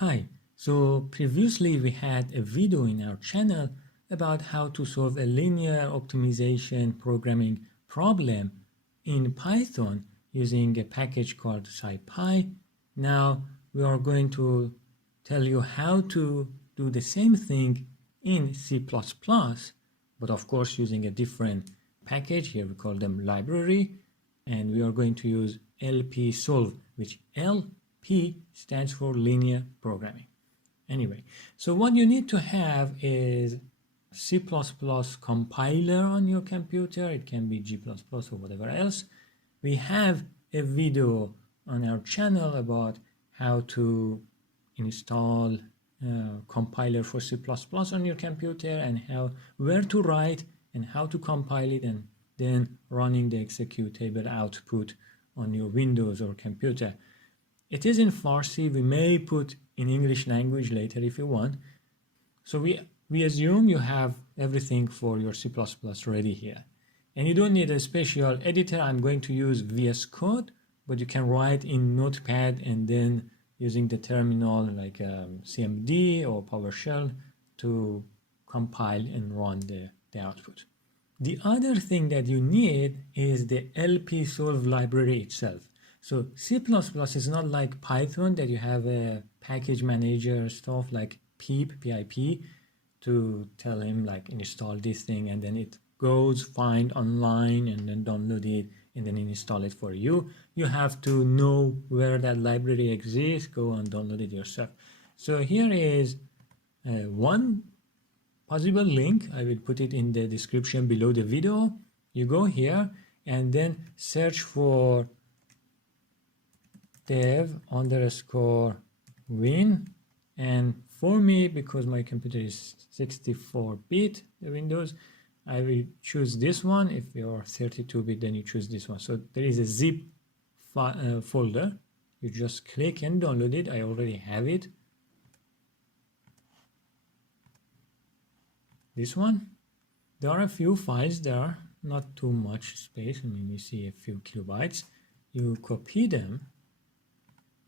Hi, so previously we had a video in our channel about how to solve a linear optimization programming problem in Python using a package called scipy. Now we are going to tell you how to do the same thing in C++, but of course using a different package. Here we call them library, and we are going to use LPSolve, which LP stands for linear programming. Anyway, so what you need to have is C++ compiler on your computer. It can be G++ or whatever else. We have a video on our channel about how to install compiler for C++ on your computer and where to write and how to compile it, and then running the executable output on your Windows or computer. It is in Farsi. We may put in English language later if you want. So we assume you have everything for your C++ ready here. And you don't need a special editor. I'm going to use VS Code, but you can write in Notepad and then using the terminal like CMD or PowerShell to compile and run the output. The other thing that you need is the LPSolve library itself. So C++ is not like Python that you have a package manager stuff like pip to tell him like install this thing, and then it goes find online and then download it and then install it for you. You have to know where that library exists, go and download it yourself. So here is one possible link. I will put it in the description below the video. You go here and then search for dev_win, and for me, because my computer is 64-bit, the Windows, I will choose this one. If you're 32-bit, then you choose this one. So there is a zip folder. You just click and download it. I already have it. This one. There are a few files there, not too much space. I mean, you see a few kilobytes. You copy them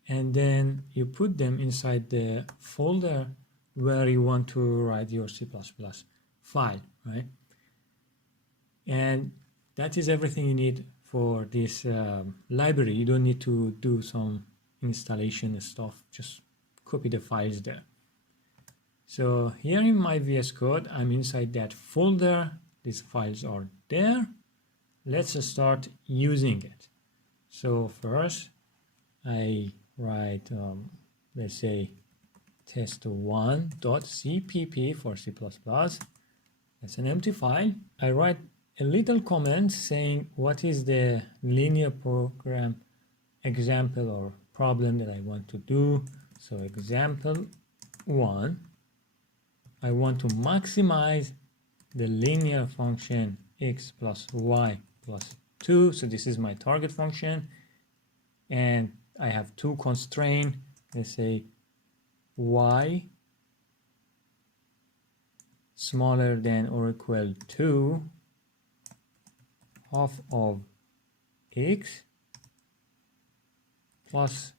and then you put them inside the folder where you want to write your C++ file, right? And that is everything you need for this library. You don't need to do some installation stuff, just copy the files there. So here in my VS Code, I'm inside that folder. These files are there. Let's start using it. So first I write, let's say test1.cpp for C++. That's an empty file. I write a little comment saying what is the linear program example or problem that I want to do. So example 1, I want to maximize the linear function x plus y plus 2. So this is my target function, and I have two constraints. Let's say y smaller than or equal to half of x plus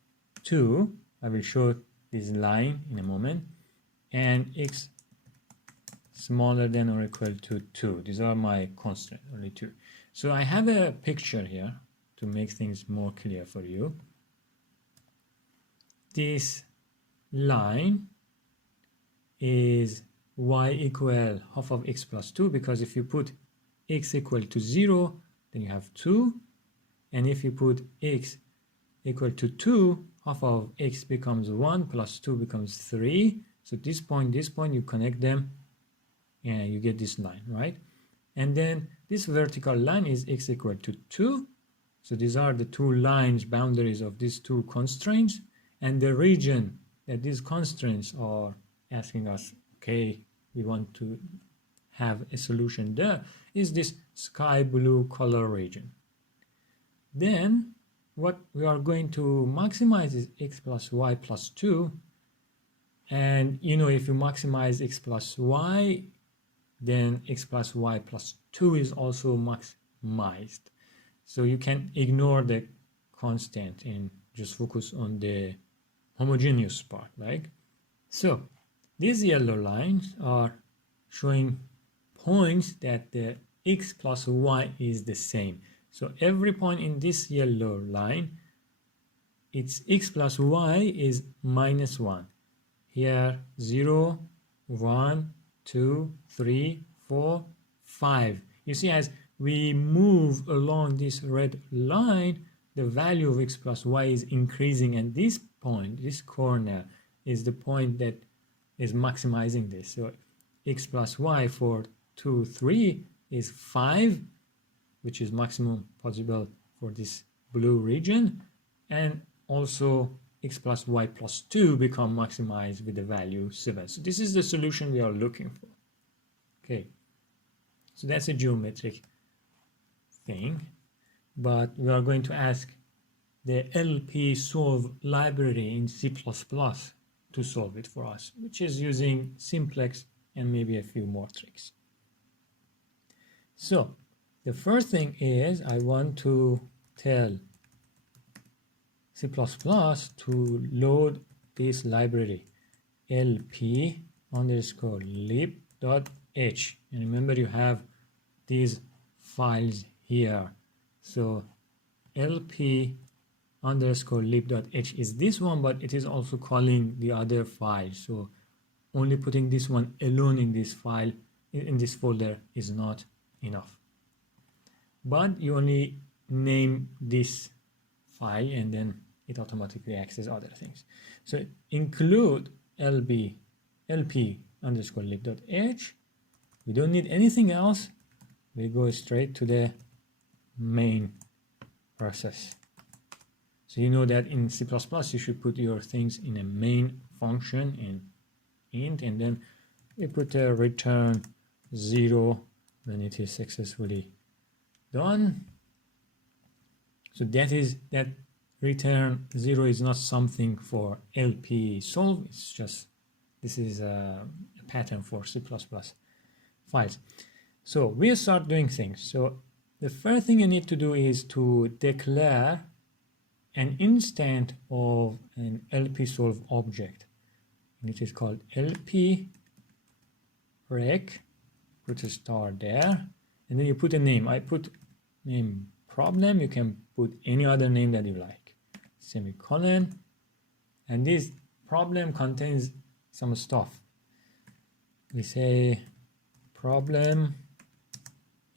2. I will show this line in a moment. And x smaller than or equal to 2. These are my constraints, only 2. So I have a picture here to make things more clear for you. This line is y equal half of x plus 2, because if you put x equal to 0, then you have 2. And if you put x equal to 2, half of x becomes 1 plus 2 becomes 3. So this point, you connect them and you get this line, right? And then this vertical line is x equal to 2. So these are the two lines, boundaries of these two constraints. And the region that these constraints are asking us, okay, we want to have a solution there, is this sky blue color region. Then what we are going to maximize is x plus y plus 2. And you know, if you maximize x plus y, then x plus y plus 2 is also maximized. So you can ignore the constant and just focus on the homogeneous part, right? So these yellow lines are showing points that the x plus y is the same. So every point in this yellow line, its x plus y is -1. Here 0, 1, 2, 3, 4, 5. You see, as we move along this red line, the value of x plus y is increasing, and this point, this corner, is the point that is maximizing this. So x plus y for 2, 3 is 5, which is maximum possible for this blue region, and also x plus y plus 2 become maximized with the value 7. So this is the solution we are looking for. Okay, so that's a geometric thing, but we are going to ask the LPSolve library in C++ to solve it for us, which is using simplex and maybe a few more tricks. So the first thing is I want to tell C++ to load this library lp_lib.h, and remember you have these files here. So lp_lib.h is this one, but it is also calling the other file. So only putting this one alone in this file, in this folder, is not enough. But you only name this file and then it automatically accesses other things. So include lp_lib.h. We don't need anything else. We go straight to the main process. So you know that in C++ you should put your things in a main function in int, and then we put a return 0 when it is successfully done. So that return 0 is not something for LPSolve. It's just, this is a pattern for C++ files. So we'll start doing things. So the first thing you need to do is to declare an instance of an LPSolve object, and it is called lprec. Put a star there, and then you put a name. I put name problem. You can put any other name that you like, semicolon, and this problem contains some stuff. We say problem,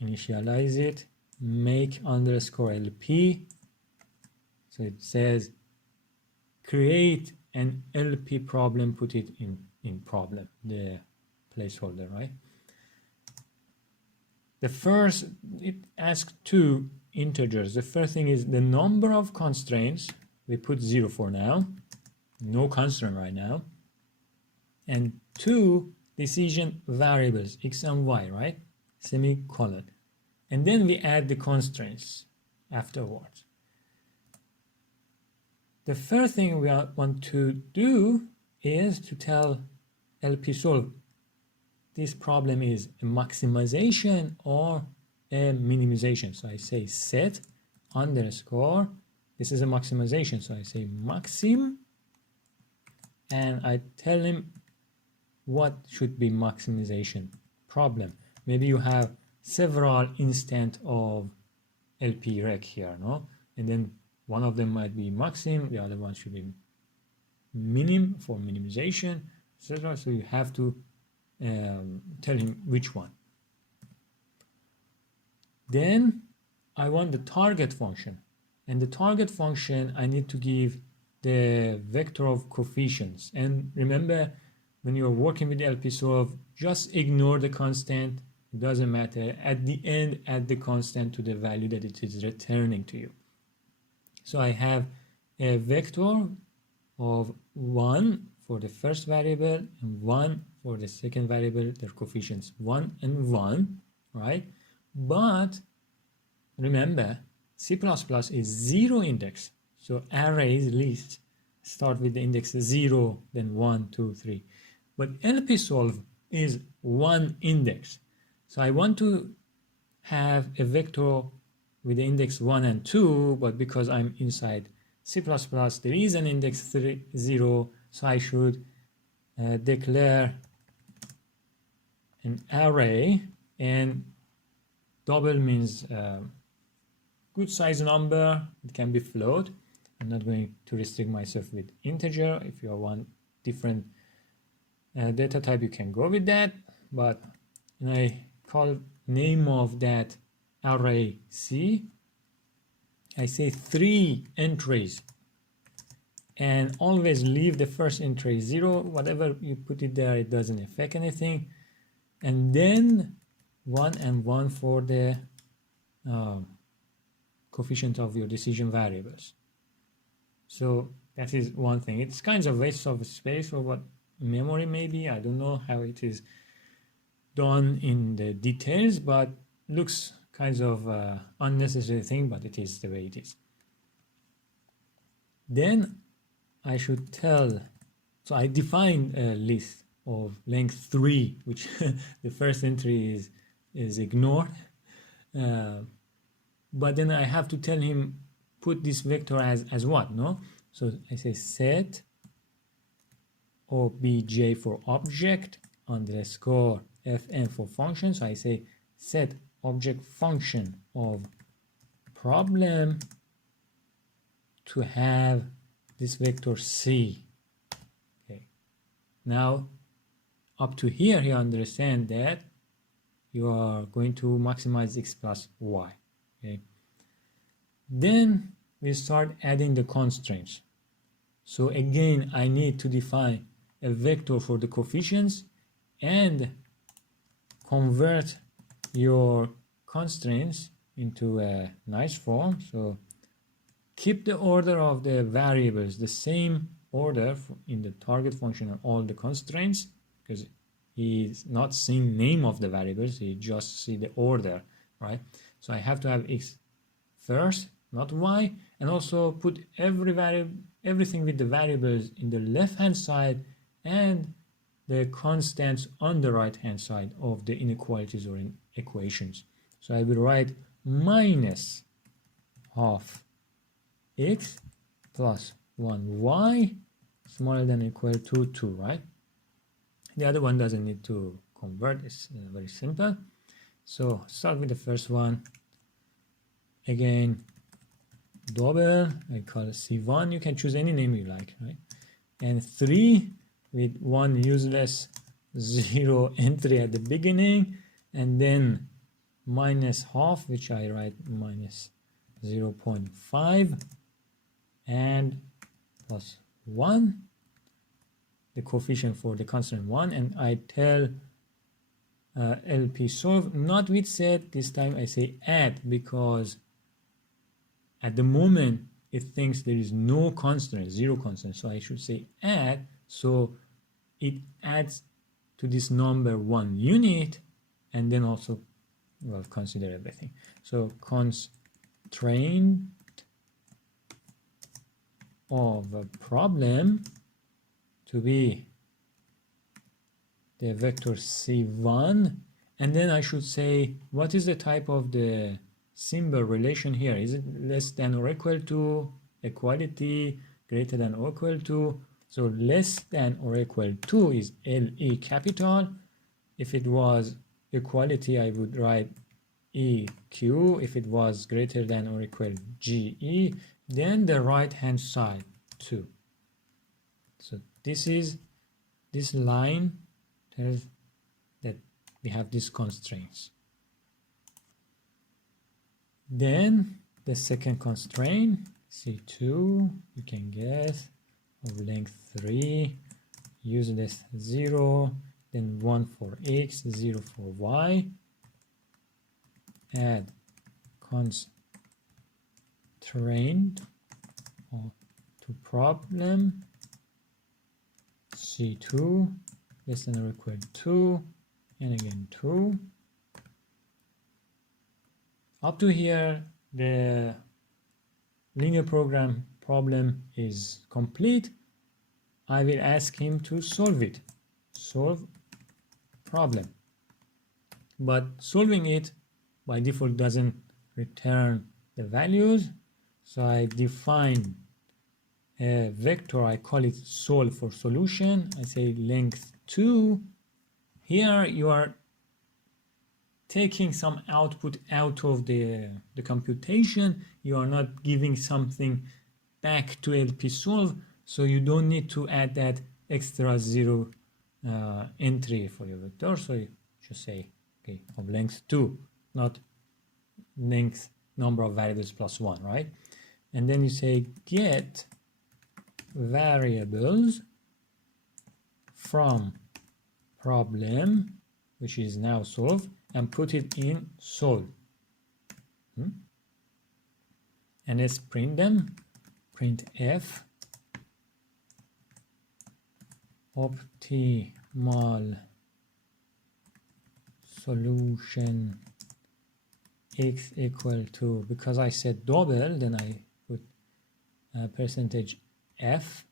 initialize it, make_lp. So it says create an LP problem, put it in problem, the placeholder, right? The first, it asks two integers. The first thing is the number of constraints. We put 0 for now, no constraint right now. And two decision variables, x and y, right? Semicolon. And then we add the constraints afterwards. The first thing we want to do is to tell LPSolve this problem is a maximization or a minimization. So I say set underscore, this is a maximization, so I say maxim, and I tell him what should be maximization problem. Maybe you have several instances of LPREC here, no? And then one of them might be maxim, the other one should be minim for minimization, etc. So you have to tell him which one. Then I want the target function, and the target function I need to give the vector of coefficients. And remember, when you're working with LPSolve, just ignore the constant. It doesn't matter. At the end, add the constant to the value that it is returning to you. So I have a vector of 1 for the first variable and 1 for the second variable. Their coefficients 1 and 1, right? But remember, C++ is 0 index. So arrays, lists, start with the index 0, then 1, 2, 3. But LPSolve is 1 index. So I want to have a vector with the index 1 and 2, but because I'm inside C++, there is an index 0, so I should declare an array, and double means good size number. It can be float. I'm not going to restrict myself with integer. If you want different data type, you can go with that, but I call name of that array C. I say 3 entries, and always leave the first entry 0. Whatever you put it there, it doesn't affect anything. And then 1 and 1 for the coefficient of your decision variables. So that is one thing. It's kind of waste of space or what memory maybe. I don't know how it is done in the details, but looks kind of unnecessary thing, but it is the way it is. Then I should tell, so I define a list of length 3, which the first entry is ignored. But then I have to tell him put this vector as what, no? So I say set obj for object underscore fn for function. So I say set object function of problem to have this vector C. Okay. Now up to here you understand that you are going to maximize x plus y. Okay. Then we start adding the constraints. So again, I need to define a vector for the coefficients and convert your constraints into a nice form. So keep the order of the variables the same order in the target function and all the constraints, because he's not seeing name of the variables, he just see the order, right? So I have to have x first, not y, and also put everything with the variables in the left hand side and the constants on the right hand side of the inequalities or in equations. So I will write minus half x plus 1y smaller than or equal to 2, right? The other one doesn't need to convert, it's very simple. So start with the first one. Again, double, I call it C1, you can choose any name you like, right? And 3 with one useless 0 entry at the beginning, and then minus half, which I write minus 0.5, and plus 1, the coefficient for the constant 1, and I tell LPSolve not with set, this time I say add, because at the moment it thinks there is no constant, 0 constant, so I should say add, so it adds to this number 1 unit, and then also, well, consider everything. So constraint of a problem to be the vector C1, and then I should say what is the type of the symbol relation here. Is it less than or equal to, equality, greater than or equal to? So less than or equal to is LE capital. If it was equality, I would write EQ. If it was greater than or equal GE, then the right hand side too. So this line tells that we have these constraints. Then the second constraint, C2, you can guess, of length 3, use this 0, then 1 for x, 0 for y, add constraint to problem C2 less than or equal to, and again 2. Up to here, the linear program problem is complete. I will ask him to solve it. Solve problem. But solving it by default doesn't return the values. So I define a vector, I call it solve for solution. I say length 2. Here you are taking some output out of the computation. You are not giving something back to LPSolve, so you don't need to add that extra 0 entry for your vector. So you just say, okay, of length 2, not length number of variables plus 1, right? And then you say get variables from problem, which is now solved, and put it in solve. And let's print them. Print f optimal solution x equal to, because I said double, then I put percentage f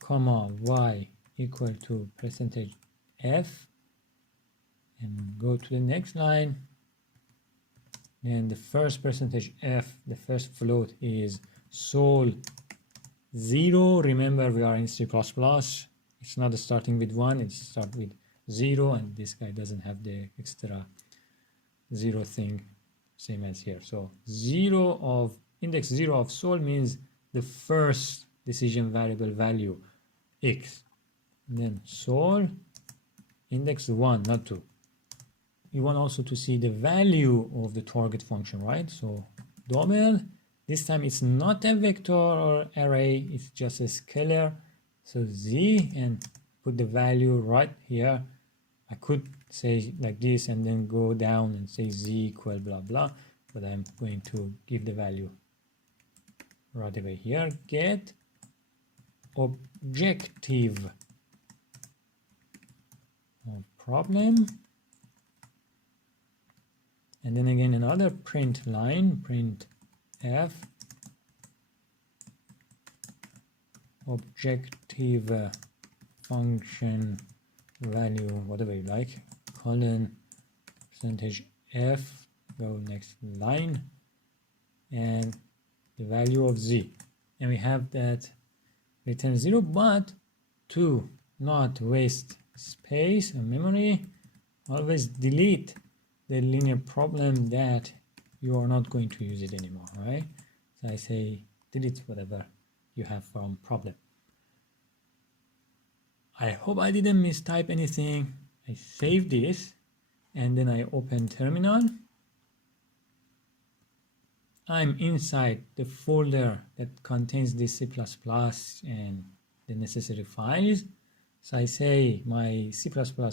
comma y equal to percentage f, and go to the next line. And the first percentage f, the first float, is sol 0. Remember, we are in C++. It's not starting with 1, it starts with 0, and this guy doesn't have the extra 0 thing, same as here. So index 0 of sol means the first decision variable value, x. And then sol index 1, not 2. You want also to see the value of the target function, right? So double, this time it's not a vector or array, it's just a scalar. So z, and put the value right here. I could say like this and then go down and say z equal blah blah, but I'm going to give the value right away here. Get objective of problem. And then again another print line, print f objective function value, whatever you like, colon percentage f, go next line, and the value of z. And we have that return 0, but to not waste space and memory, always delete the linear problem that you are not going to use it anymore, right? So I say delete whatever you have from problem. I hope I didn't mistype anything. I save this and then I open terminal. I'm inside the folder that contains this C++ and the necessary files. So I say my C++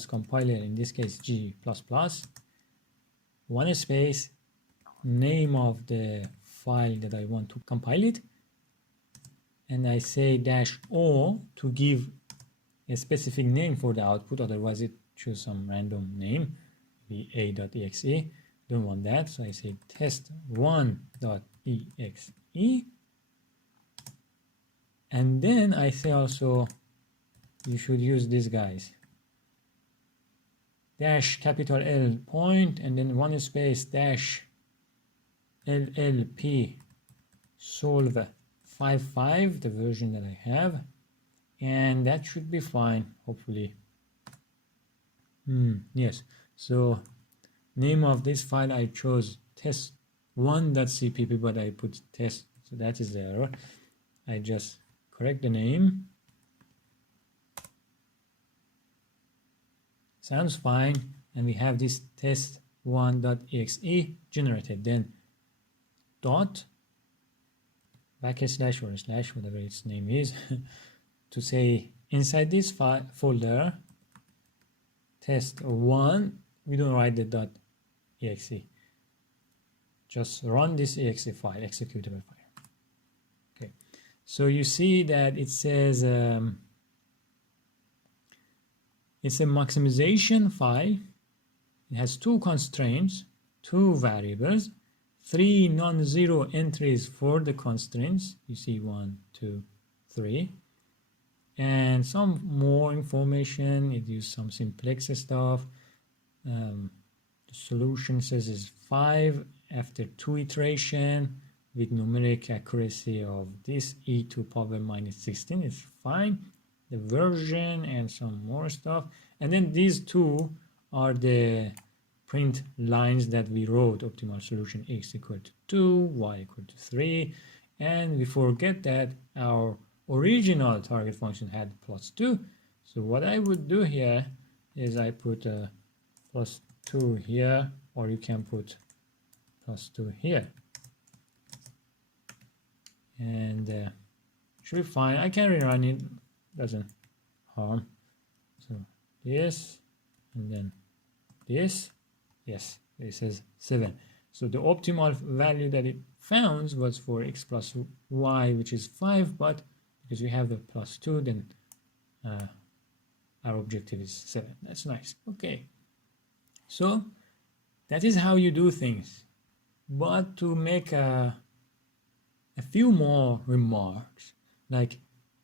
compiler, in this case G++, one space, name of the file that I want to compile it, and I say -o to give a specific name for the output, otherwise it choose some random name, be a.exe. Don't want that, so I say test1.exe, and then I say also you should use these guys, dash capital L point and then one space dash LPSolve 5.5, the version that I have, and that should be fine, hopefully. Yes, so name of this file I chose test1.cpp, but I put test, so that is the error. I just correct the name. Sounds fine, and we have this test1.exe generated. Then dot backslash or slash, whatever its name is, to say inside this folder test1, we don't write the .exe, just run this exe file, executable file. Okay, so you see that it says it's a maximization file. It has two constraints, two variables, 3 non-zero entries for the constraints. You see 1, 2, 3. And some more information. It uses some simplex stuff. The solution says is 5 after 2 iteration. with numeric accuracy of this e to power minus 16 is fine. The version and some more stuff. And then these two are the print lines that we wrote: optimal solution x equal to 2, y equal to 3. And we forget that our original target function had +2. So what I would do here is I put a +2 here, or you can put +2 here. And should be fine. I can rerun it, doesn't harm. So this, and then this. Yes, it says 7. So the optimal value that it found was for x plus y, which is 5, but because we have the +2, then our objective is 7. That's nice. Okay, so that is how you do things. But to make a few more remarks, like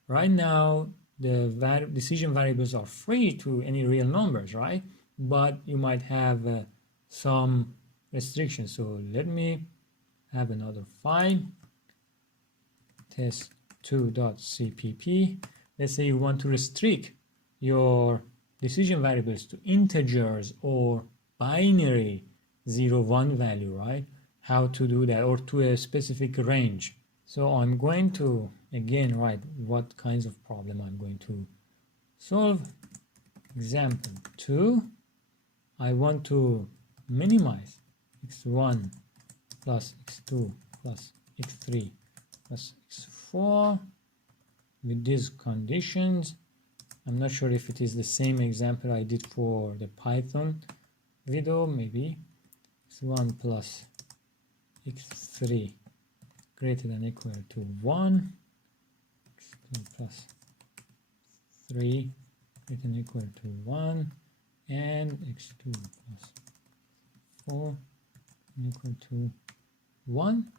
right now the decision variables are free to any real numbers, right? But you might have some restrictions. So let me have another file, test2.cpp. Let's say you want to restrict your decision variables to integers or binary 0, 1 value, right? How to do that, or to a specific range. So I'm going to again write what kinds of problem I'm going to solve. Example 2, I want to minimize x1 plus x2 plus x3 plus x4 with these conditions. I'm not sure if it is the same example I did for the Python video. Maybe x1 plus x3 greater than or equal to 1, x2 plus 3 greater than or equal to 1, and x2 plus 4 equal to 1.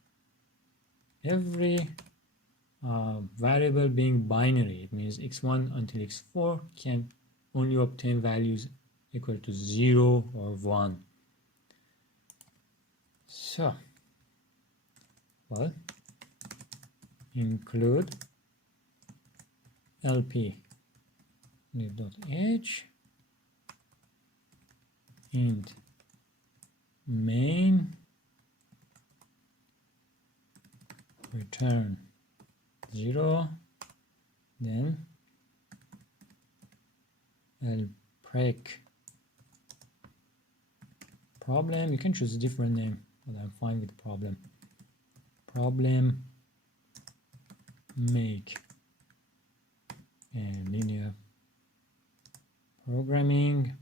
Every variable being binary, it means x1 until x4 can only obtain values equal to 0 or 1. So, well, include lp.h int main return 0, then lpreg problem. You can choose a different name, but I'm fine with problem. Problem make linear programming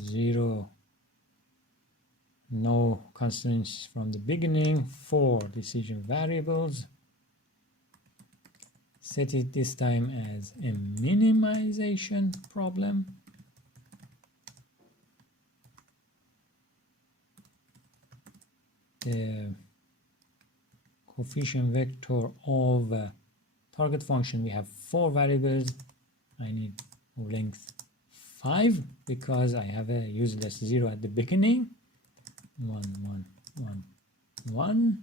0, no constraints from the beginning, 4 decision variables. Set it this time as a minimization problem. The coefficient vector of target function, we have 4 variables. I need length 5 because I have a useless 0 at the beginning. 1, 1, 1, 1.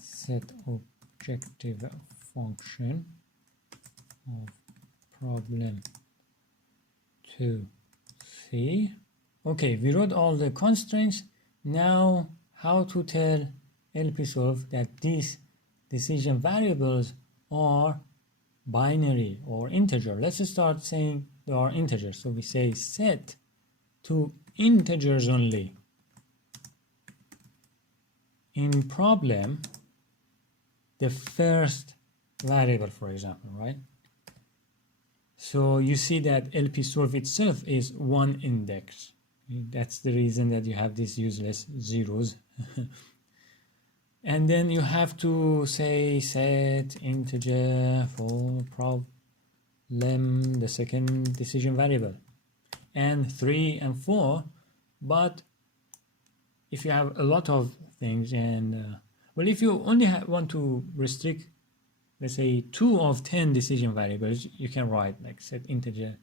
Set objective function of problem to C. Okay, we wrote all the constraints. Now, how to tell LPSolve that these decision variables are binary or integer? Let's start saying they are integers. So we say set to integers only. In problem, the first variable, for example, right? So you see that LPSolve itself is one index. That's the reason that you have these useless zeros. And then you have to say set integer for problem, the second decision variable, and 3 and 4. But if you have a lot of things, and well, if you only want to restrict, let's say 2 of 10 decision variables, you can write like set integer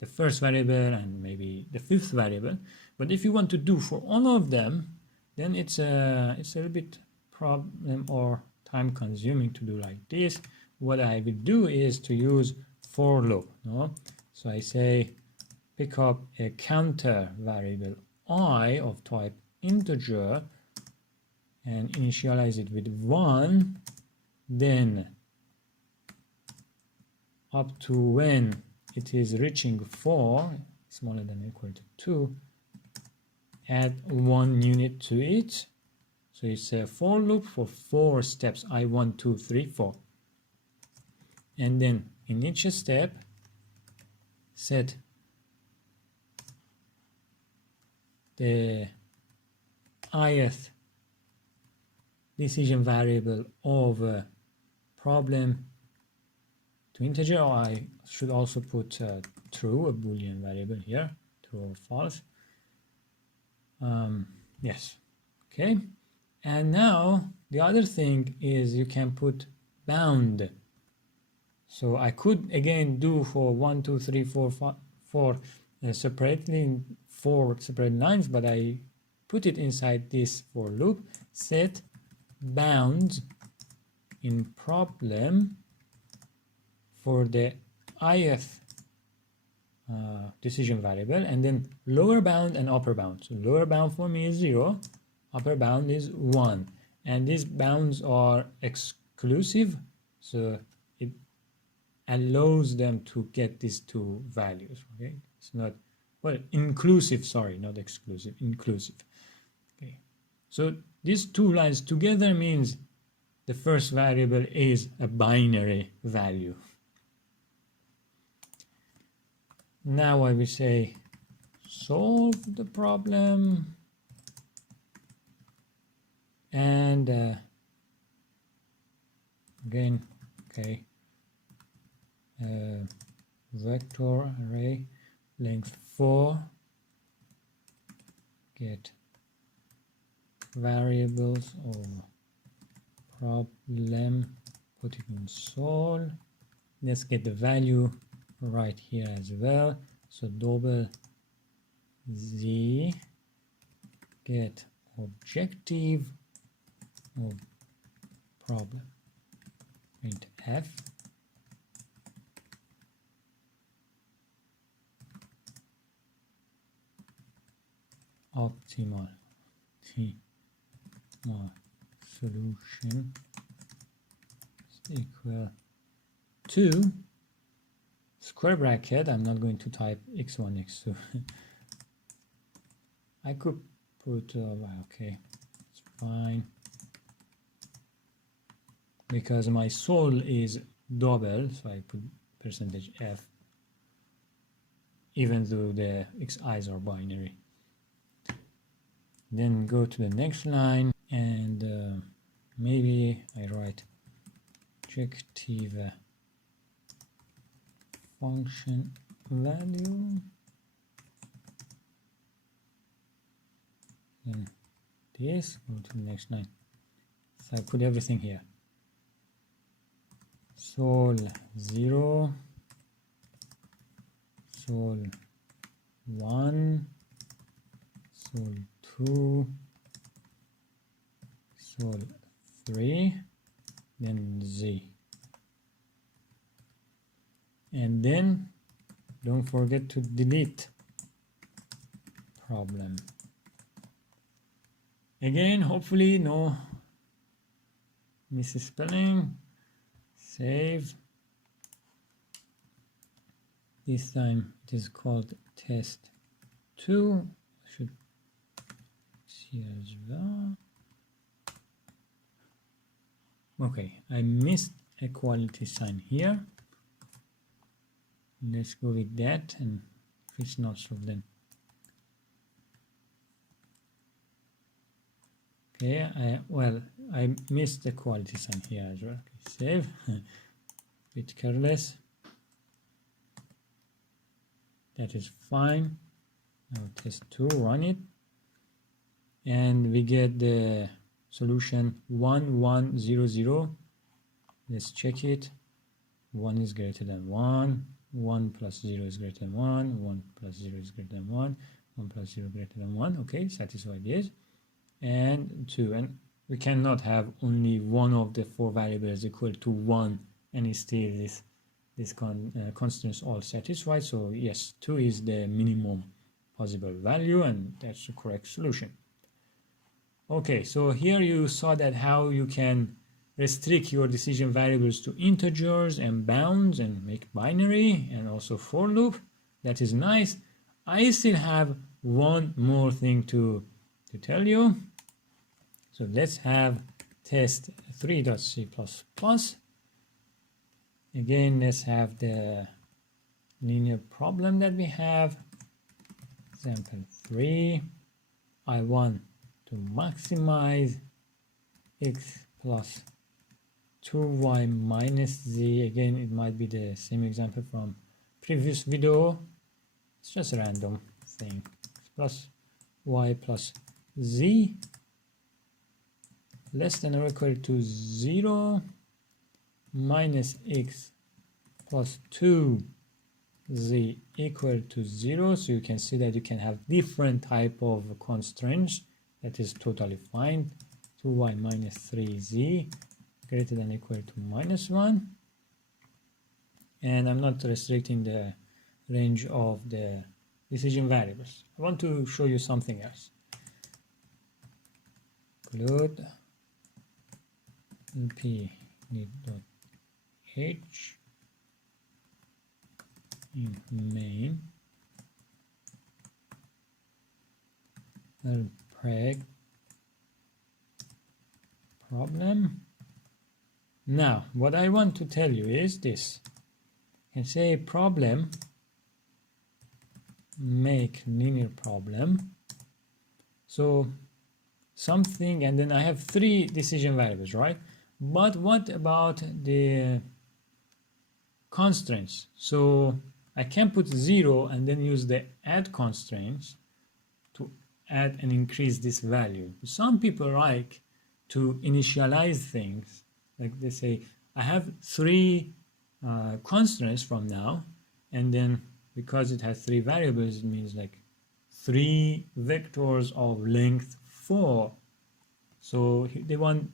the first variable and maybe the 5th variable. But if you want to do for all of them, then it's a little bit problem or time consuming to do like this. What I will do is to use for loop. No? So I say pick up a counter variable I of type integer and initialize it with 1, then up to when it is reaching 4, smaller than or equal to 2, add 1 unit to it. So it's a for loop for 4 steps, I1, 2, 3, 4. And then in each step, set the ith decision variable of problem to integer, or I should also put true, a boolean variable here, true or false. Yes, okay. And now the other thing is you can put bound. So I could again do for 1, 2, 3, 4, 4 separately in 4 separate lines, but I put it inside this for loop. Set bounds in problem for the ith decision variable, and then lower bound and upper bound. So lower bound for me is 0, upper bound is 1, and these bounds are exclusive, so it allows them to get these two values. Okay, it's not, well, inclusive, sorry, not exclusive, inclusive. Okay, so these two lines together means the first variable is a binary value. Now I will say solve the problem, and again, okay, vector array length 4, get variables of problem, put it in sol. Let's get the value right here as well. So double z get objective of problem, print f, optimal solution is equal to square bracket. I'm not going to type x1, x2. I could put okay, it's fine, because my sol is double, so I put percentage %f even though the xi's are binary. Then go to the next line, and maybe I write objective function value, then this, go to the next line. So I put everything here. Sol 0, sol 1, sol 2, sol 3, then z. And then don't forget to delete problem. Again, hopefully no misspelling. Save. This time it is called test 2. Should see as well. Okay, I missed a quality sign here. Let's go with that, and if it's not solved, then okay. I missed the quality sign here as well. Okay, save. Bit careless. That is fine. Now test 2, run it, and we get the solution 1, 1, 0, 0. Let's check it. 1 is greater than 1. 1 plus 0 is greater than 1. 1 plus 0 is greater than 1. 1 plus 0 greater than 1. Okay, satisfied, yes. and 2, and we cannot have only one of the 4 variables equal to 1 and still this constants all satisfied. So yes, 2 is the minimum possible value, and that's the correct solution. Okay, so here you saw that how you can restrict your decision variables to integers and bounds and make binary and also for loop. That is nice. I still have one more thing to tell you. So let's have test 3.c++. Again, let's have the linear problem that we have. Example 3. I want to maximize x plus 2y minus z. Again, it might be the same example from previous video. It's just a random thing. X plus y plus z less than or equal to 0 minus x plus 2z equal to 0. So you can see that you can have different type of constraints. That is totally fine. 2y minus 3z greater than or equal to minus 1. And I'm not restricting the range of the decision variables. I want to show you something else. Include lp.h in main LPSolve problem. Now, what I want to tell you is this. I can say problem make linear problem. So something, and then I have 3 decision variables, right? But what about the constraints? So I can put 0 and then use the add constraints to add and increase this value. Some people like to initialize things, like they say I have 3 constraints from now, and then because it has 3 variables, it means like 3 vectors of length 4. So they want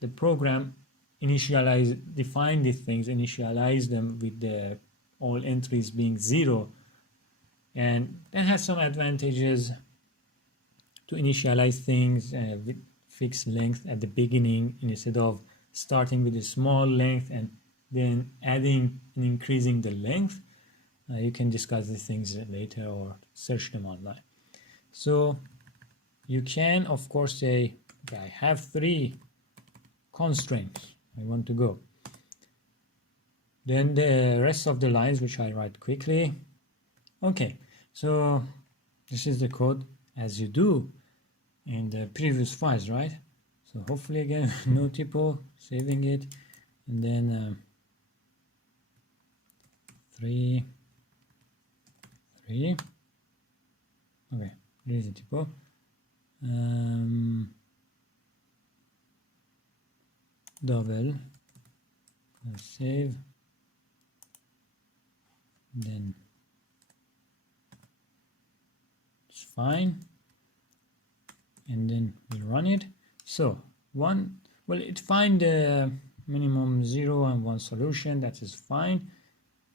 the program define these things, initialize them with the all entries being 0, and that has some advantages to initialize things with fixed length at the beginning instead of starting with a small length and then adding and increasing the length. You can discuss these things later or search them online. So you can of course say, okay, I have 3 constraints I want to go. Then the rest of the lines, which I write quickly. Okay, so this is the code as you do in the previous files, right? So hopefully again no typo, saving it, and then 3. Okay, there is a typo. Double, save, then it's fine, and then we run it. So it find the minimum 0 and 1 solution, that is fine.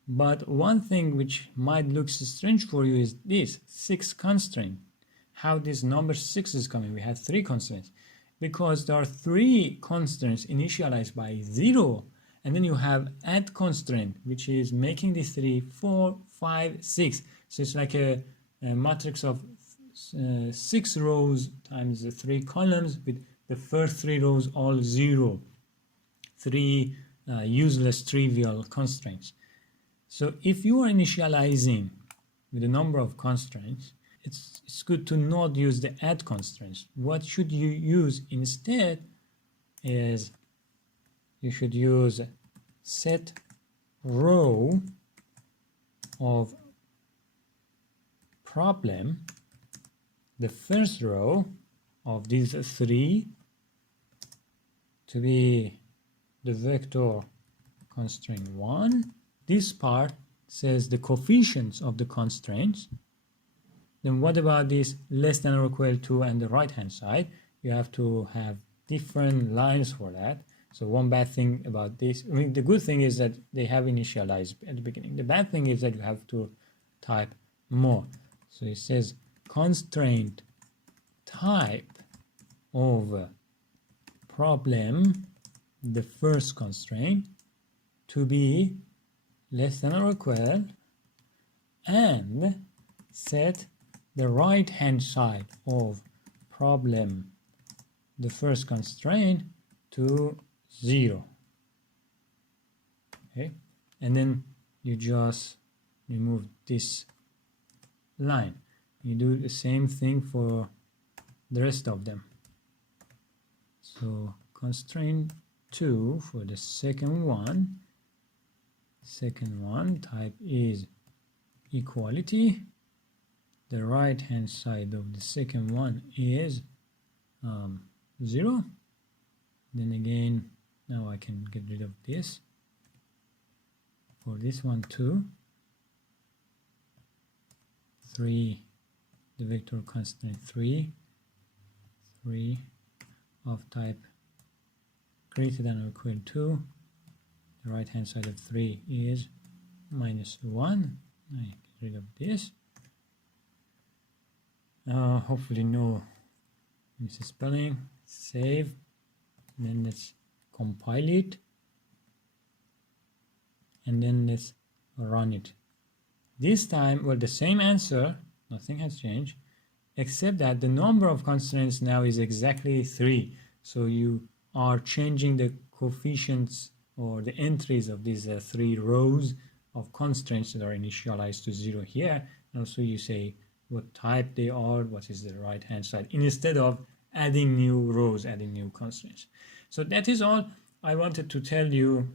But one thing which might look strange for you is this 6 constraint. How this number 6 is coming? We have 3 constraints because there are 3 constraints initialized by 0, and then you have add constraint which is making this 3, 4, 5, 6. So it's like a matrix of 6 rows times the 3 columns with the first 3 rows all 0. 3 useless trivial constraints. So if you are initializing with a number of constraints, it's good to not use the add constraints. What should you use instead is you should use set row of problem, the first row of these 3 to be the vector constraint 1. This part says the coefficients of the constraints, Then what about this less than or equal to and the right hand side? You have to have different lines for that. So one bad thing about this, I mean, the good thing is that they have initialized at the beginning. The bad thing is that you have to type more. So it says constraint type of problem, the first constraint, to be less than or equal, and set the right hand side of problem, the first constraint, to 0. Okay, and then you just remove this line. You do the same thing for the rest of them. So constraint 2 for the second one type is equality. The right hand side of the second one is 0. Then again, now I can get rid of this. For this one too, 3, the vector constraint 3 of type greater than or equal to, the right hand side of 3 is -1. I get rid of this. Hopefully no misspelling. Save, and then let's compile it, and then let's run it. This time, well, the same answer, nothing has changed, except that the number of constraints now is exactly 3. So you are changing the coefficients or the entries of these 3 rows of constraints that are initialized to 0 here. And also you say what type they are, what is the right hand side, instead of adding new rows, adding new constraints. So that is all I wanted to tell you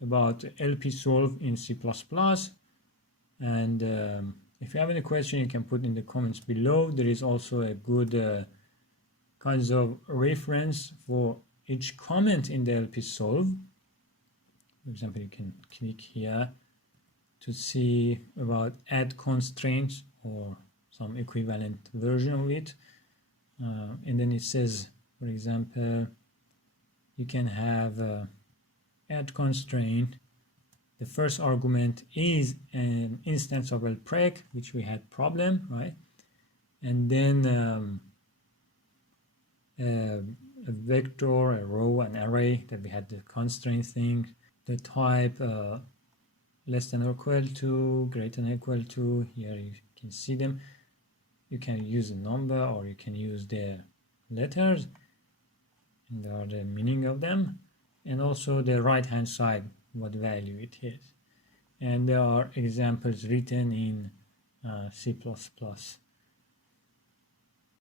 about LPSolve in C++. And if you have any question, you can put in the comments below. There is also a good kinds of reference for each comment in the LPSolve. For example, you can click here to see about add constraints or some equivalent version of it. And then it says, for example, you can have add constraint. The first argument is an instance of LPREC, which we had problem, right? And then a vector, a row, an array that we had the constraint thing. The type less than or equal to, greater than or equal to. Here you can see them. You can use a number or you can use the letters, and there are the meaning of them, and also the right hand side, what value it is. And there are examples written in C++.